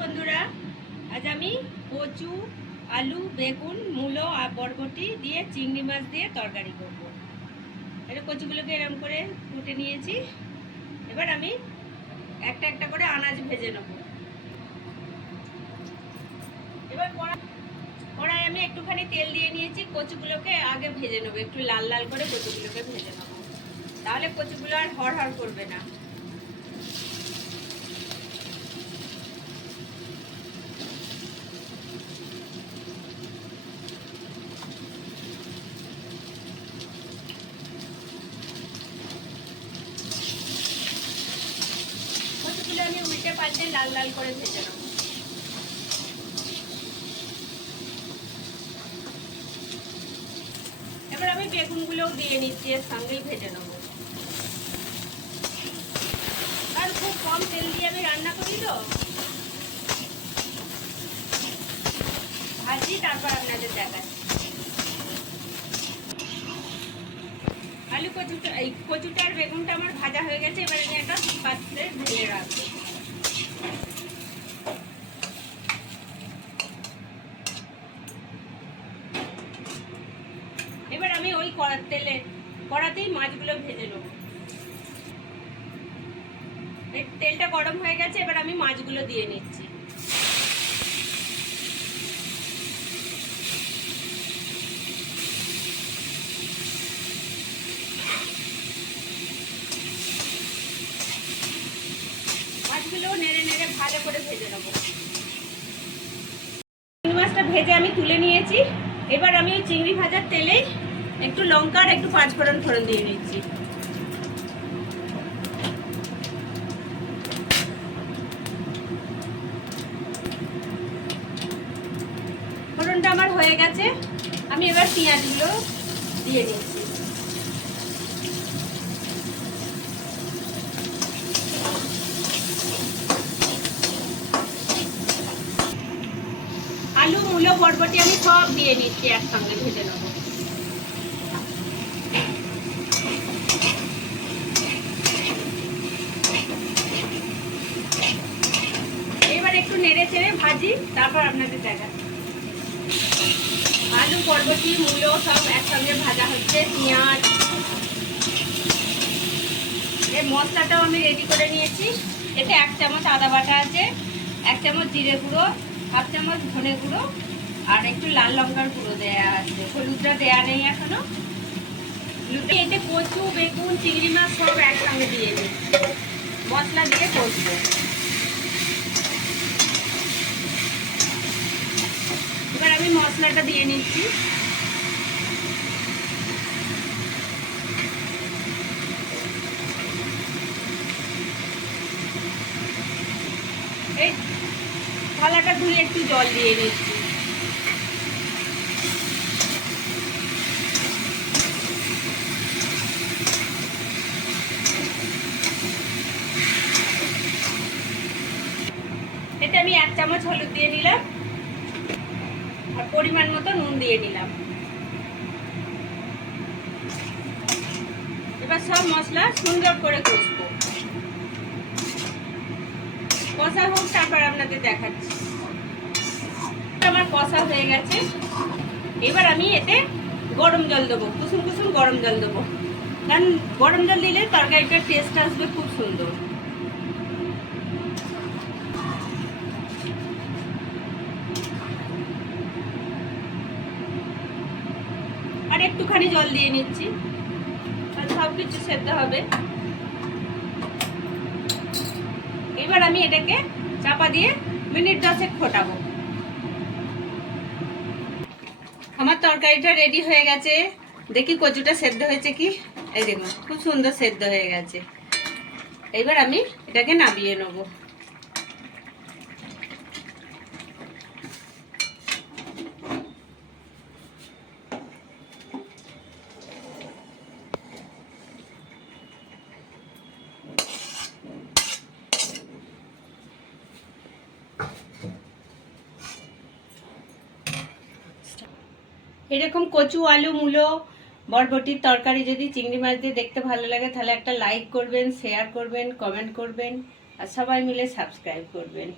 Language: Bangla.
বন্ধুরা, আজ আমি কচু, আলু, বেগুন, মূলো আর বরবটি দিয়ে চিংড়ি মাছ দিয়ে তরকারি করব। এটা কচুগুলোকে এরকম করে কুটে নিয়েছি। এবার আমি একটা একটা করে আনাজ ভেজে নেব। এবার কড়া- কড়াই আমি একটুখানি তেল দিয়ে নিয়েছি, কচুগুলোকে আগে ভেজে নেব। একটু লাল লাল করে কচুগুলোকে ভেজে নেব। তাহলে কচুগুলো আর হড় হড় করবে না কচুগুলো আমি উল্টে পাল্টে লাল লাল করে ভেজে নেব এবার আমি বেগুনগুলোও দিয়ে নিচ্ছি, এর সঙ্গেই ভেজে নেব। কারণ খুব কম তেল দিয়ে আমি রান্না করি তো। ভাজি, তারপর আপনাদের দেখাচ্ছি। আলু কচুটা, এই কচুটা আর বেগুনটা আমার ভাজা হয়ে গেছে, এবার আমি একটা পাত্রে ঢেলে রাখব এবার আমি ওই কড়ার তেলে, কড়াতেই মাছগুলো ভেজে নেব। তেলটা গরম হয়ে গেছে, এবার আমি মাছগুলো দিয়ে নিচ্ছি। মাছগুলো নেড়ে নেড়ে ভালো করে ভেজে নেব। চিংড়ি মাছটা ভেজে আমি তুলে নিয়েছি। এবার আমি ওই চিংড়ি ভাজার তেলে একটু লঙ্কা আর একটু পাঁচফোড়ন ফোড়ন দিয়ে নিচ্ছি ফোড়নটা আমার হয়ে গেছে। আমি এবার পেঁয়াজগুলো দিয়ে নিচ্ছি আলু, মূলো, বরবটি আমি সব দিয়ে নিচ্ছি একসঙ্গে ভেজে নেব এবার একটু নেড়ে ভাজি, তারপর আপনাদের দেখাচ্ছি। আলু, বরবটি, মূলো সব একসঙ্গে ভাজা হচ্ছে, পেঁয়াজ। এই মশলাটাও আমি রেডি করে নিয়েছি। এতে এক চামচ আদা বাটা আছে, এক চামচ জিরে গুঁড়ো, হাফ চামচ ধনে গুঁড়ো, আর একটু লাল লঙ্কার গুঁড়ো দেওয়া আছে। হলুদটা দেওয়া নেই এখনও। এতে কচু, বেগুন, চিংড়ি মাছ সব একসঙ্গে দিয়ে দিই মশলা দিয়ে কষবো এবার আমি মশলাটা দিয়ে নিচ্ছি। এই থালাটা ধুয়ে একটু জল দিয়ে নিচ্ছি। এতে আমি এক চামচ হলুদ দিয়ে নিলাম। পরিমাণ মতো নুন দিয়ে নিলাম। এবার সব মশলা সুন্দর করে কষবো। কষা হোক, তারপর আপনাদের দেখাচ্ছি। আমার কষা হয়ে গেছে। এবার আমি এতে গরম জল দেবো। কুসুম কুসুম গরম জল দেবো। কারণ গরম জল দিলে তরকারিটার টেস্ট আসবে খুব সুন্দর। একটুখানি জল দিয়ে নিচ্ছি। সব কিছু সেদ্ধ হবে। এবার আমি এটাকে চাপা দিয়ে মিনিট দশেক ফোটাবো। আমার তরকারিটা রেডি হয়ে গেছে। দেখি কচুটা সেদ্ধ হয়েছে কি? এই দেখুন, খুব সুন্দর সেদ্ধ হয়ে গেছে। এবার আমি এটাকে নামিয়ে নেব। এরকম কচু, আলু, মূলো, বরবটির তরকারি যদি চিংড়ি মাছ দিয়ে দেখতে ভালো লাগে, তাহলে একটা লাইক করবেন শেয়ার করবেন কমেন্ট করবেন, আর সবাই মিলে সাবস্ক্রাইব করবেন।